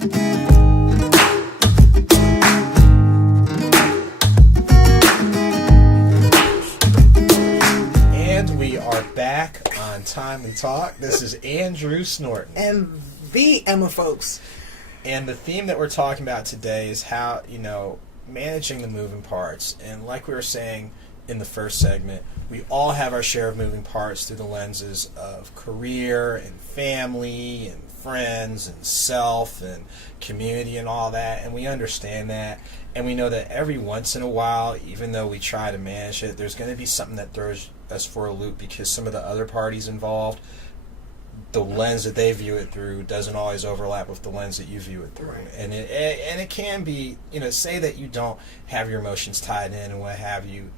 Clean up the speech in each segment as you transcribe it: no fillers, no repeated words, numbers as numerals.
And we are back on Timely Talk. This is Andrew Snorton. And the Emma folks. And the theme that we're talking about today is how, managing the moving parts. And like we were saying in the first segment, we all have our share of moving parts through the lenses of career and family and friends and self and community and all that. And we understand that. And we know that every once in a while, even though we try to manage it, there's going to be something that throws us for a loop because some of the other parties involved, the lens that they view it through doesn't always overlap with the lens that you view it through. Right. And it can be, say that you don't have your emotions tied in and what have you,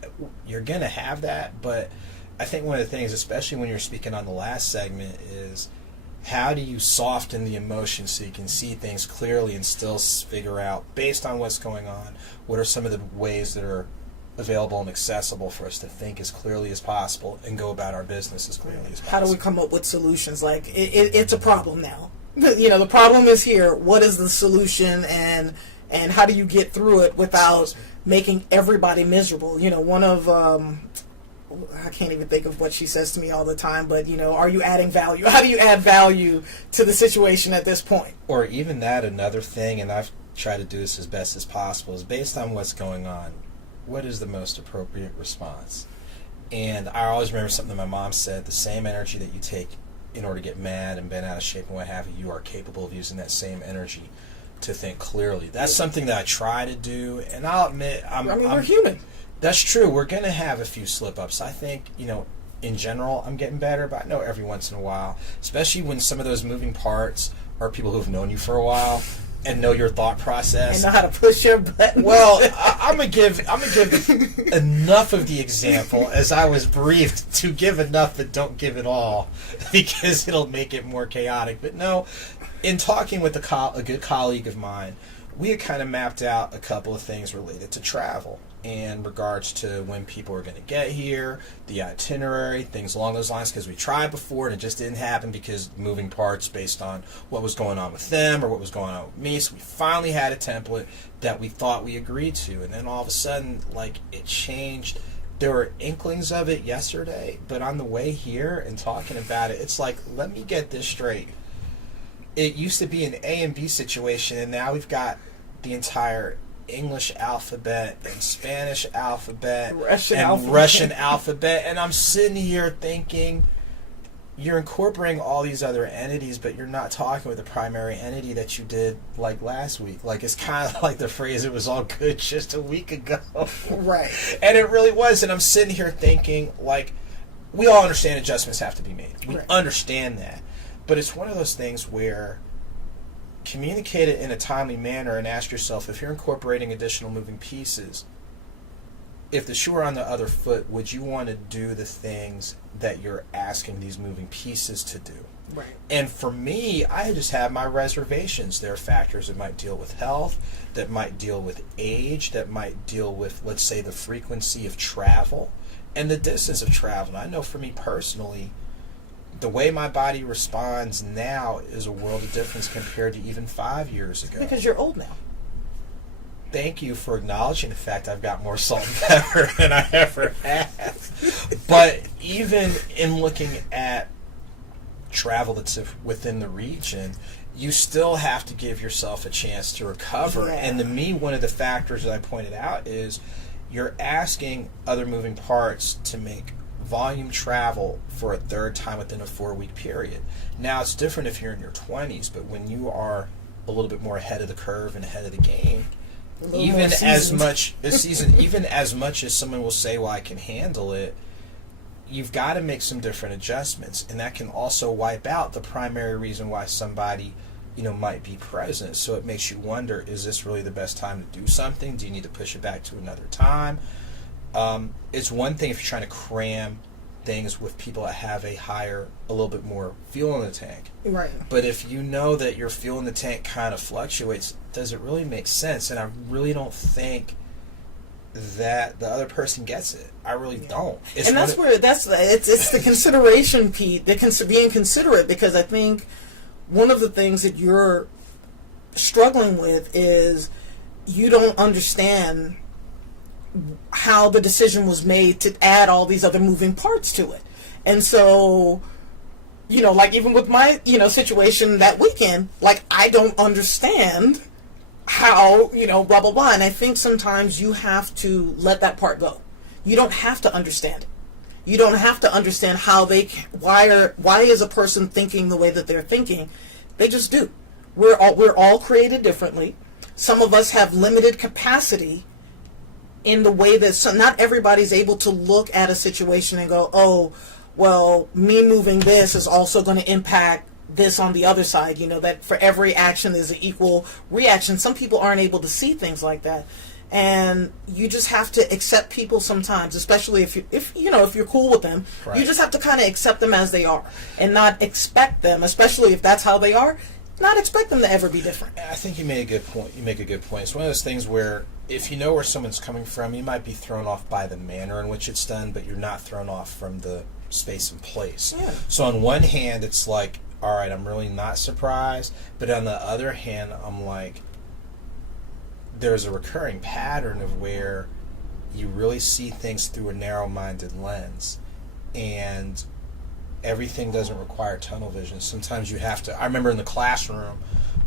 you're going to have that. But I think one of the things, especially when you're speaking on the last segment, is how do you soften the emotions so you can see things clearly and still figure out, based on what's going on, what are some of the ways that are available and accessible for us to think as clearly as possible and go about our business as clearly as possible. How do we come up with solutions? Like, it's a problem now. The problem is here. What is the solution, and how do you get through it without making everybody miserable? One of, I can't even think of what she says to me all the time, but, are you adding value? How do you add value to the situation at this point? Or even that, another thing, and I've tried to do this as best as possible, is based on what's going on, what is the most appropriate response? And I always remember something that my mom said, the same energy that you take in order to get mad and bent out of shape and what have you, you are capable of using that same energy to think clearly. That's something that I try to do, and I'll admit, we're human. That's true. We're going to have a few slip-ups. I think, in general, I'm getting better, but I know every once in a while, especially when some of those moving parts are people who've known you for a while and know your thought process. And know how to push your button. Well, I'm gonna give enough of the example as I was briefed to give enough, but don't give it all because it'll make it more chaotic. But no, in talking with a good colleague of mine, we had kind of mapped out a couple of things related to travel in regards to when people are going to get here, the itinerary, things along those lines, because we tried before and it just didn't happen because moving parts based on what was going on with them or what was going on with me. So we finally had a template that we thought we agreed to, and then all of a sudden, it changed. There were inklings of it yesterday, but on the way here and talking about it, it's like, let me get this straight. It used to be an A and B situation, and now we've got the entire English alphabet and Spanish alphabet Russian alphabet, and I'm sitting here thinking, you're incorporating all these other entities, but you're not talking with the primary entity that you did last week. It's kind of like the phrase, it was all good just a week ago. Right. And it really was, and I'm sitting here thinking, we all understand adjustments have to be made. We understand that. But it's one of those things where communicate it in a timely manner and ask yourself, if you're incorporating additional moving pieces, if the shoe were on the other foot, would you want to do the things that you're asking these moving pieces to do? Right. And for me, I just have my reservations. There are factors that might deal with health, that might deal with age, that might deal with, let's say, the frequency of travel and the distance of travel. And I know for me personally, the way my body responds now is a world of difference compared to even 5 years ago. Because you're old now. Thank you for acknowledging the fact I've got more salt and pepper than I ever have. But even in looking at travel that's within the region, you still have to give yourself a chance to recover. Yeah. And to me, one of the factors that I pointed out is you're asking other moving parts to make volume travel for a third time within a 4-week period. Now, it's different if you're in your 20s, but when you are a little bit more ahead of the curve and ahead of the game, even as much as someone will say, well, I can handle it, you've got to make some different adjustments, and that can also wipe out the primary reason why somebody might be present. So it makes you wonder, is this really the best time to do something? Do you need to push it back to another time? It's one thing if you're trying to cram things with people that have a little bit more fuel in the tank. Right. But if you know that your fuel in the tank kind of fluctuates, does it really make sense? And I really don't think that the other person gets it. I really don't. And that's where it's the consideration piece, being considerate, because I think one of the things that you're struggling with is you don't understand how the decision was made to add all these other moving parts to it. And so, like even with my, situation that weekend, like I don't understand how, blah, blah, blah. And I think sometimes you have to let that part go. You don't have to understand it. You don't have to understand how why is a person thinking the way that they're thinking. They just do. We're all created differently. Some of us have limited capacity in the way that not everybody's able to look at a situation and go, oh, well, me moving this is also going to impact this on the other side. That for every action there's an equal reaction. Some people aren't able to see things like that. And you just have to accept people sometimes, especially if you're cool with them. Right. You just have to kind of accept them as they are and not expect them, especially if that's how they are, not expect them to ever be different. I think you made a good point. It's one of those things where if you know where someone's coming from, you might be thrown off by the manner in which it's done, but you're not thrown off from the space and place. Yeah. So on one hand, it's like, all right, I'm really not surprised, but on the other hand, I'm like, there's a recurring pattern of where you really see things through a narrow-minded lens, and everything doesn't require tunnel vision. Sometimes you have to. I remember in the classroom,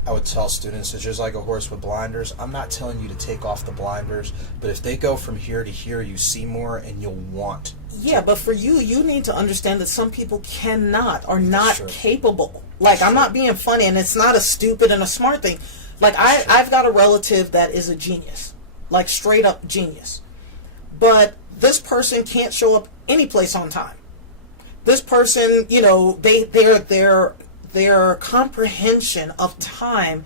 I would tell students, it's just like a horse with blinders. I'm not telling you to take off the blinders, but if they go from here to here, you see more and you'll want. Yeah, but for you need to understand that some people cannot, are not capable. Like, I'm not being funny, and it's not a stupid and a smart thing. Like, I've got a relative that is a genius, like straight up genius. But this person can't show up any place on time. This person, their comprehension of time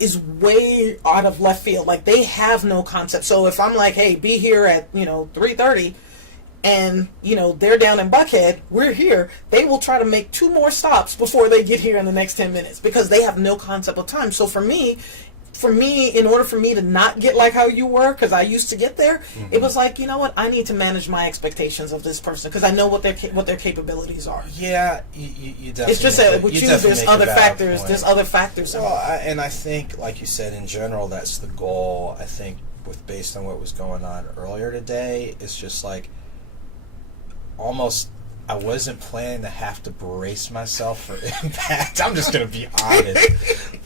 is way out of left field. Like, they have no concept. So if I'm like, hey, be here at, 3:30, and, they're down in Buckhead, we're here, they will try to make 2 more stops before they get here in the next 10 minutes because they have no concept of time. So for me, in order for me to not get like how you were, because I used to get there, it was like, you know what, I need to manage my expectations of this person because I know what their capabilities are. Yeah, you definitely. It's just that with you, there's other factors. Point. There's other factors. Well, and I think, like you said, in general, that's the goal. I think, based on what was going on earlier today, it's just like almost. I wasn't planning to have to brace myself for impact. I'm just going to be honest.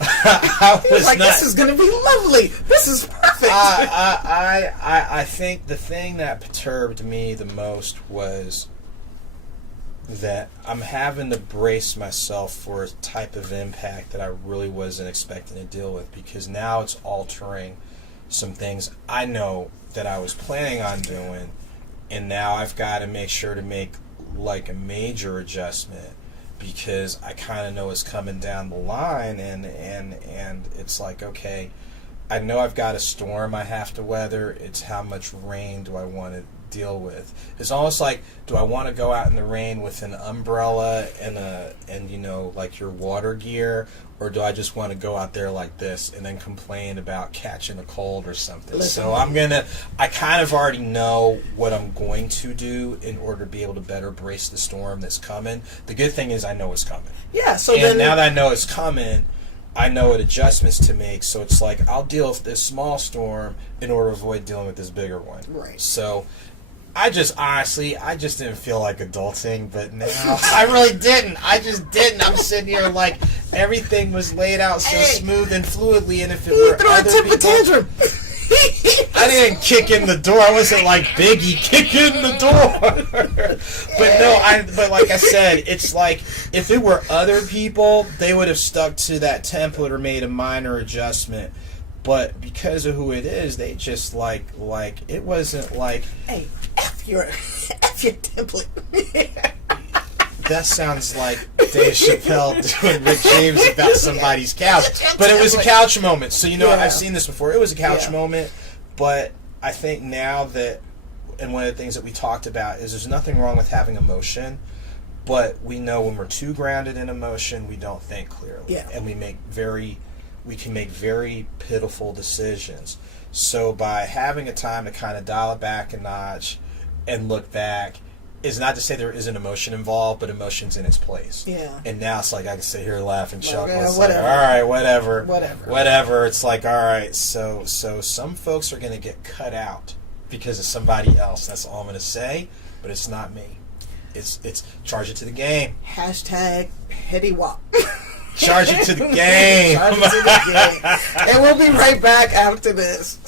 I was like, this is going to be lovely. This is perfect. I think the thing that perturbed me the most was that I'm having to brace myself for a type of impact that I really wasn't expecting to deal with, because now it's altering some things I know that I was planning on doing, and now I've got to make sure to make like a major adjustment because I kind of know it's coming down the line, and it's like, okay, I know I've got a storm I have to weather. It's how much rain do I want to deal with. It's almost like, do I want to go out in the rain with an umbrella and like your water gear, or do I just want to go out there like this and then complain about catching a cold or something? Listen. So I kind of already know what I'm going to do in order to be able to better brace the storm that's coming. The good thing is I know it's coming. Yeah, so and now that I know it's coming, I know what adjustments to make. So it's like, I'll deal with this small storm in order to avoid dealing with this bigger one. Right. So I just didn't feel like adulting, but now I really didn't. I just didn't. I'm sitting here like everything was laid out so smooth and fluidly, and if it were threw a other temper people, tantrum. I didn't kick in the door. I wasn't like Biggie, kick in the door. But like I said, it's like if it were other people, they would have stuck to that template or made a minor adjustment. But because of who it is, they just like it wasn't like, hey, F your template. That sounds like Dave Chappelle doing Rick James about somebody's couch. But it was a couch moment. So, I've seen this before. It was a couch moment. But I think now that, and one of the things that we talked about is there's nothing wrong with having emotion. But we know when we're too grounded in emotion, we don't think clearly. Yeah. And we can make very pitiful decisions. So by having a time to kind of dial it back a notch and look back is not to say there isn't emotion involved, but emotion's in its place. Yeah. And now it's like I can sit here and laugh and chuckle. yeah, It's whatever. like, all right, whatever. Whatever. It's like, all right, so some folks are going to get cut out because of somebody else. That's all I'm going to say, but it's not me. It's charge it to the game. Hashtag petty wop. Charge it to the game. Charge it to the game. And we'll be right back after this.